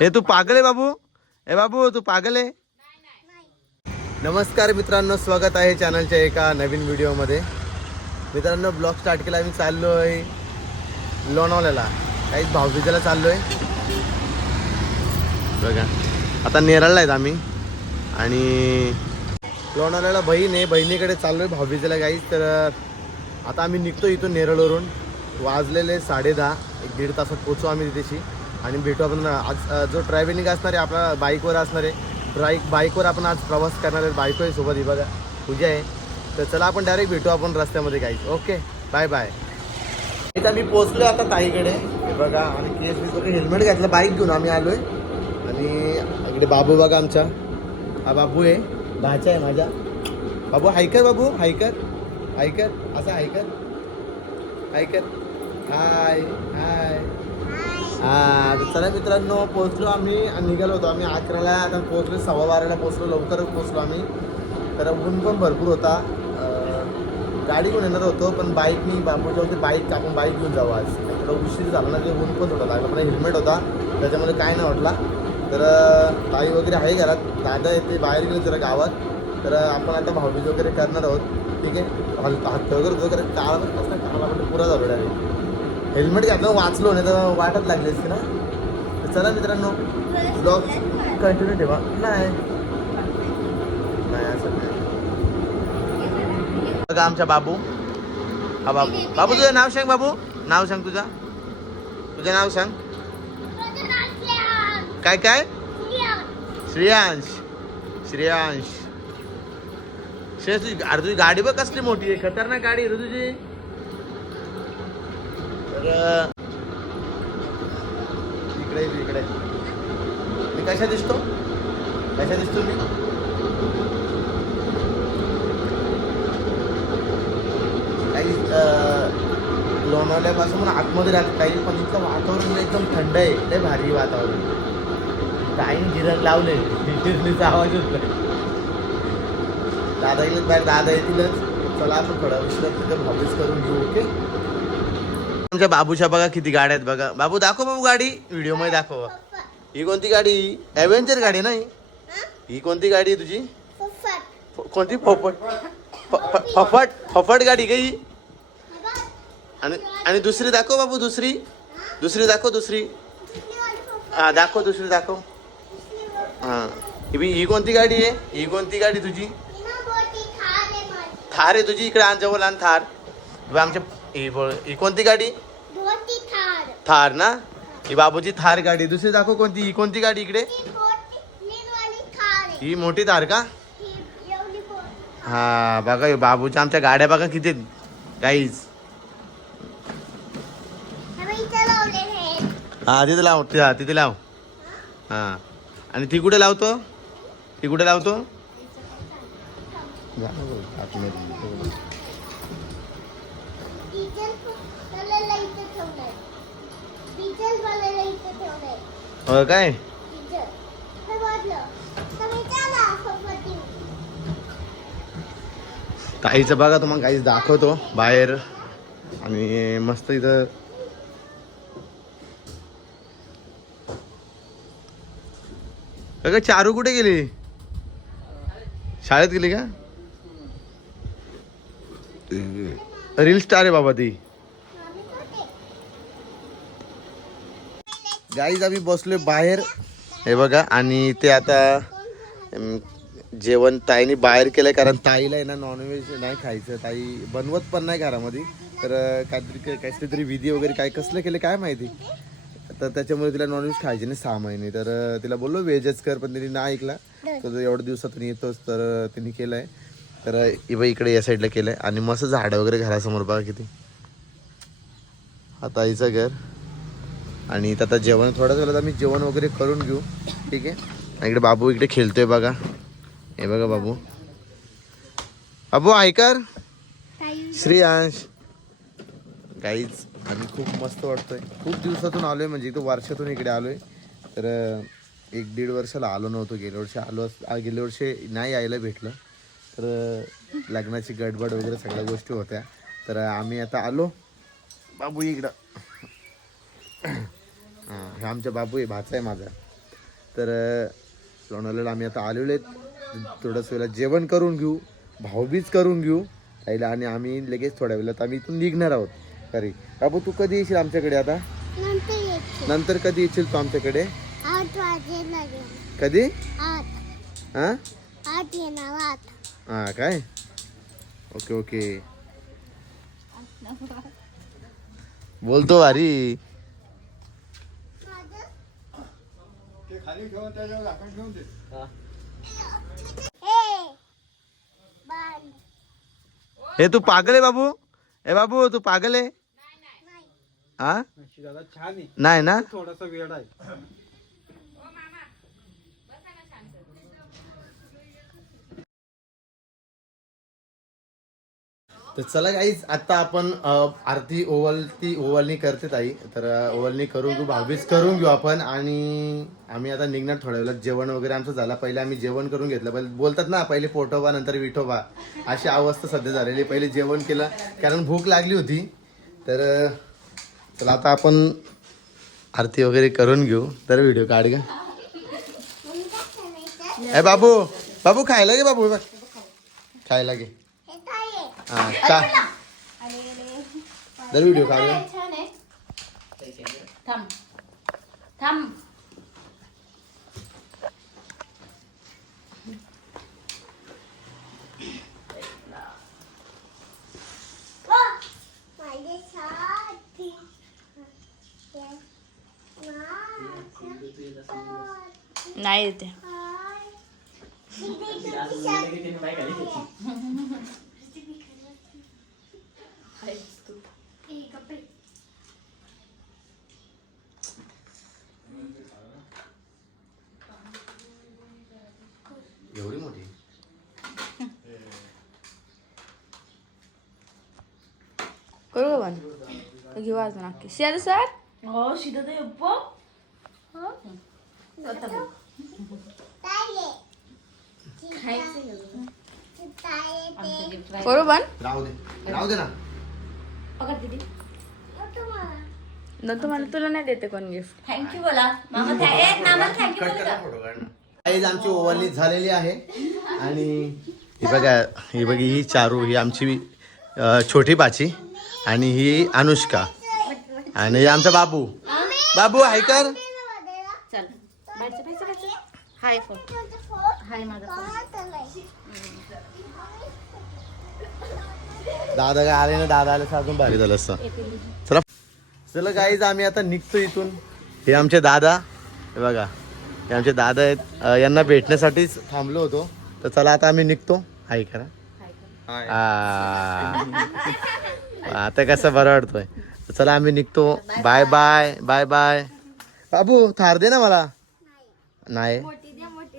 हे तू पागल आहे बाबू? हे बाबू तू पागल आहे? नमस्कार मित्रांनो स्वागत आहे चॅनलच्या एका नवीन व्हिडिओमध्ये. मित्रांनो ब्लॉग स्टार्ट केला आम्ही चाललो आहे लोणावल्याला काही भाऊबीजेला चाललो आहे बघा आता नेरळला आहेत आम्ही. आणि लोणावल्याला बहीण आहे बहिणीकडे चाललो आहे भाऊबीजेला काहीच तर आता आम्ही निघतो इथून नेरळवरून. वाजलेले साडे दहा एक दीड तासात पोचू आम्ही तिथेशी. आणि भेटू आपण आज जो ट्रॅव्हलिंग असणार आहे आपला बाईकवर असणार आहे. बाईक बाईकवर आपण आज प्रवास करणार आहे बाईक आहे सोबत ही बघा पूजा आहे. तर चला आपण डायरेक्ट भेटू आपण रस्त्यामध्ये काहीच ओके बाय बाय इथं मी पोचलो आता ताईकडे. हे बघा आणि केस बी हेल्मेट घातलं बाईक घेऊन आम्ही आलो आहे आणि इकडे बाबू बघा आमचा. हा बाबू आहे. भाचा आहे माझा. Babu hiker Babu hiker hiker असा हायकर हायकर हाय हाय हा चला मित्रांनो पोहोचलो आम्ही आणि निघालो होतो आम्ही अकराला आता पोहोचलो सव्वा बाराला पोहोचलो लवकर पोहोचलो आम्ही तर ऊन पण भरपूर होता गाडी घेऊन येणार होतो पण बाईकनी बापूच्या होते बाईक आपण बाईक घेऊन जाऊ आज थोडं उशीर झाला ना ते ऊन पण थोडं लागलं पण हेल्मेट होता त्याच्यामध्ये काय नाही वाटला तर ताई वगैरे आहे घरात दादा येते बाहेर गेले जरा गावात तर आपण आता भाऊबीज वगैरे करणार आहोत ठीक आहे हात वगैरे वगैरे काळा पण कसं काळा पण पुरा झालो डायरेक्ट हेल्मेट घातलं वाचलो नाही तर वाटत लागली असते ना? तर चला मित्रांनो ब्लॉग कंटिन्यू ठेवा. नाही. नाही असं नाही. बघा आमचा बाबू. हा बाबू. बाबू तुझं नाव सांग बाबू. नाव सांग तुझा. तुझं नाव सांग. काय काय? श्रेयांश. श्रेयांश. श्रेयस तुझी अरे तुझी गाडी बघ कसली मोठी आहे. खतरनाक गाडी रे तुझी. तर इकडे इकडे. मी कशा दिसतो? कशा दिसतो मी? काही लोणावल्यापासून आतमध्ये राहत. काही पण इथलं वातावरण एकदम थंड आहे. लय भारी वातावरण. टाईम गिरण लावले. गिरणीचा आवाज होतोय दादा येईल बाहेर दादा येतीलच. चला आपण थोडा विश्रांती तिथे भावीस करून घेऊ ओके? आमच्या बाबूच्या बघा किती गाड्या आहेत बघा. बाबू दाखव बाबू गाडी. व्हिडिओमध्ये दाखव. ही कोणती गाडी? ॲव्हेंजर गाडी नाही ही? कोणती गाडी आहे तुझी? कोणती? फफट. फफट. फफट गाडी ही? आणि आणि दुसरी दाखव बाबू दुसरी. दुसरी दाखव दुसरी. हा दाखव दुसरी दाखव. हा. ही ही कोणती गाडी आहे? ही कोणती गाडी तुझी? थार आहे तुझी? इकडे आण जवळ आण थार. आमच्या ही ही कोणती गाडी? थार ना? ही बाबूची थार गाडी. दुसरी दाखव कोणती? ही कोणती गाडी इकडे? ही मोठी थार का? हा बघा हे बाबूच्या आमच्या गाड्या बघा किती. काहीच हा. तिथे लाव ति- हा, तिथे लाव. हा. आणि ती कुठे लावतो? ती कुठे लावतो? आतमध्ये. हो काय काहीचं बघा तुम्हाला काहीच दाखवतो बाहेर. आणि मस्त इथं. अगं चारू कुठे गेली? शाळेत गेली का? रील स्टार आहे बाबा ती. गाईज आम्ही बसलोय बाहेर. हे बघा आणि ते आता जेवण ताईने बाहेर केलंय कारण ताईला आहे ना नॉनव्हेज नाही खायचं. ताई बनवत पण नाही घरामध्ये. तर काहीतरी काहीतरी तरी विधी वगैरे काय कसलं केलं काय माहिती? तर त्याच्यामुळे तिला नॉनव्हेज खायचे नाही सहा महिने. तर तिला बोललो व्हेजच कर. पण तिने नाही ऐकला. तर एवढ्या दिवसात येतोच तर अं, तिने केलंय. तर इबा इकडे या साईडला केलंय. आणि मस्त झाडं वगैरे घरासमोर बघा किती. हा ताईचं घर. आणि आता जेवण थोडं झालं तर आम्ही जेवण वगैरे करून घेऊ. ठीक आहे? इकडे बाबू इकडे खेळतोय बघा. हे बघा बाबू. बाबू ऐकर श्रेयांश. काहीच आणि खूप मस्त वाटतोय. खूप दिवसातून आलोय म्हणजे इथं वर्षातून इकडे आलोय. तर एक दीड वर्षाला आलो नव्हतो. गेल्या वर्षी आलो गेल्या वर्षी नाही यायला भेटलं. तर लग्नाची गडबड वगैरे सगळ्या गोष्टी होत्या. तर आम्ही आता आलो. बाबू इकडं. हा, हे आमच्या बाबू आहे भाचा आहे माझा. तर लोणावळ्याला आम्ही आता आलेलो आहेत. थोडंसं वेळेला जेवण करून घेऊ भाऊबीज करून घेऊ. ताईला आणि आम्ही लगेच थोड्या वेळात आम्ही इथून निघणार आहोत. खरी बाबू तू कधी येशील आमच्याकडे आता? नंतर कधी येशील तू आमच्याकडे? कधी? हां हां काय? Okay okay. बोलतो भारी हे बाण हे. तू पागल आहे बाबू? ए बाबू तू पागल आहे? हा? दादा छान आहे. नाही ना? थोडासा वेळ आहे. तर चला गाईज आता आपण आरती ओवल ती ओवलनी करते ताई. तर ओवलनी करून घेऊ भावीच करून घेऊ आपण आणि आम्ही आता निघणार थोड्या वेळात. जेवण वगैरे आमचं झालं. पहिले आम्ही जेवण करून घेतलं. पहिले बोलतात ना पहिले पोटोबा नंतर विठोबा. अशी अवस्था सध्या झालेली पहिले जेवण केलं कारण भूक लागली होती. तर चला आता आपण आरती वगैरे करून घेऊ. तर व्हिडिओ काढ ग. ए बाबू. बाबू खायला गे बाबू. खायला घे. हे काय आहे? हा चा तर व्हिडिओ काढ ग. छान आहे थांब थांब माझे साथी. माझे नाही येते हाय. तिथे तुझी साथी. हे कपडे. एवढी मोठी करू का बंद घेऊ अजून नक्की शेअर सर हो शिदा ते काय आहे? काय आहे ते? करू बंद राहू दे राहू दे ना मोठं मला. नंतर मला तुला नाही देते कोण गिफ्ट थँक्यू बोला मामा थँक मामा थँक्यू कट काहीच आमची ओव्हरली झालेली आहे. आणि ही बघा ही बघा ही चारू ही आमची छोटी बाची आणि ही अनुष्का. आणि हे आमचा बाबू. बाबू हाय कर? दादा काय आले ना दादा आले अजून भारी झालं असतं. चला. चला काहीच आम्ही आता निघतो इथून. हे आमचे दादा. हे बघा. हे आमचे दादा आहेत. अ, यांना भेटण्यासाठीच थांबलो होतो. तर चला आता आम्ही निघतो. हाय करा. आ. आता कसं बरं वाटतोय. तर चला आम्ही निघतो. Bye bye. Bye bye. बाबू थार दे ना मला. नाही.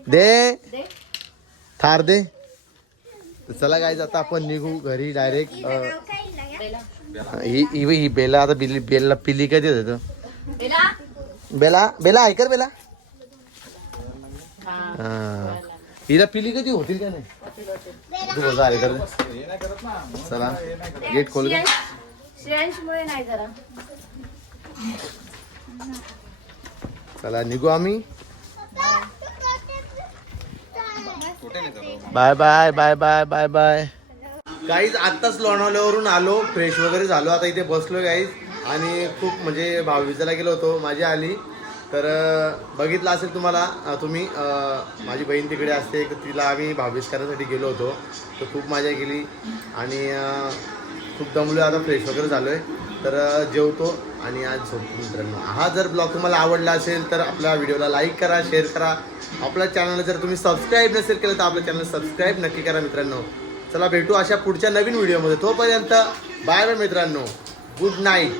दे. थार दे. तर चला गाईज आता आपण निघू घरी डायरेक्ट ही ही ही बेला आता बिली बेला पिली कधी होत? बेला? बेला? ऐकर बेला. हा. हिला पिली कधी होतील का नाही? तू चला. गेट खोल. श्रेयांशमुळे नाही जरा. चला निघू आम्ही. Bye bye bye bye bye bye. काहीच आत्ताच लोणावल्यावरून आलो. फ्रेश वगैरे झालो. आता इथे बसलो काहीच आणि खूप म्हणजे भाऊबीजेला गेलो होतो. माझी आली. तर बघितलं असेल तुम्हाला तुम्ही माझी बहीण तिकडे असते तर तिला आम्ही भाऊबीज करण्यासाठी गेलो होतो. तर खूप मजा केली. आणि खूप दमलो आता फ्रेश वगैरे झालो आहे तर जेवतो आणि आज झोपतो मित्रांनो. हा जर ब्लॉग तुम्हाला आवडला असेल तर आपल्या व्हिडिओला लाईक करा शेअर करा. आपल्या चॅनलला जर तुम्ही सबस्क्राईब नसेल केलं तर आपल्या चॅनल सबस्क्राईब नक्की करा मित्रांनो. चला भेटू अशा पुढच्या नवीन व्हिडिओमध्ये. तोपर्यंत बाय बाय मित्रांनो. Good night